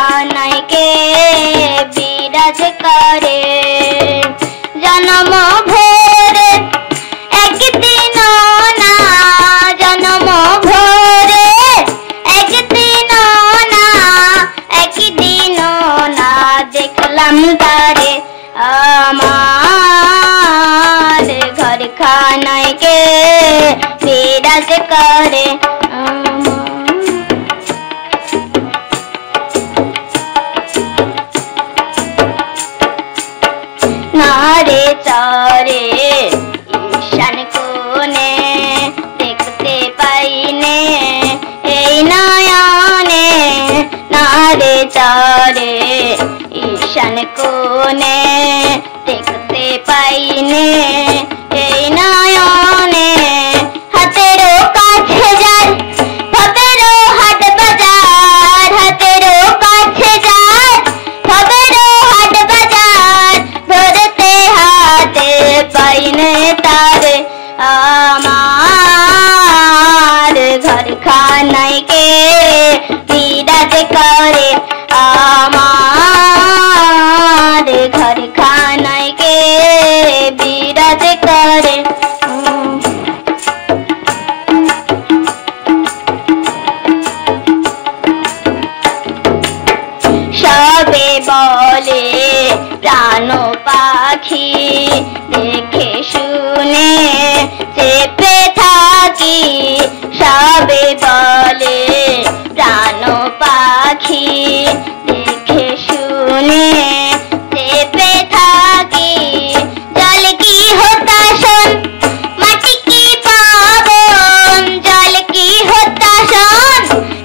খানাইকে বিরাজ করে জন্ম ভোরে একদিন না জন্ম ভোরে একদিন না একদিন না দেখলাম তারে আমার ঘর খানাইকে বিরাজ করে নারে চারে ঈশান কোণে দেখতে পাইনে এই নয়নে নারে চারে ঈশান কোণে দেখতে পাইনে এই নয়নে হাতেরও কাছে যার ভাবেরও হাট বাজার হাতেরও কাছে যার ভাবেরও হাট বাজার ধরতে হাতে পাইনে তারে আমার ঘর খানাইকে বিরাজ করে আমার ঘর খানাইকে বিরাজ করে সবে বলে প্রাণ পাখি দেখে শুনে চেপে থাকি সবে বলে প্রাণ পাখি দেখে শুনে চেপে থাকি জল কি হতাশন মাটি কি পাবন জল কি হতাশন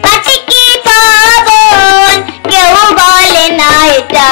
মাটি কি পাবন কেউ বলে না এটা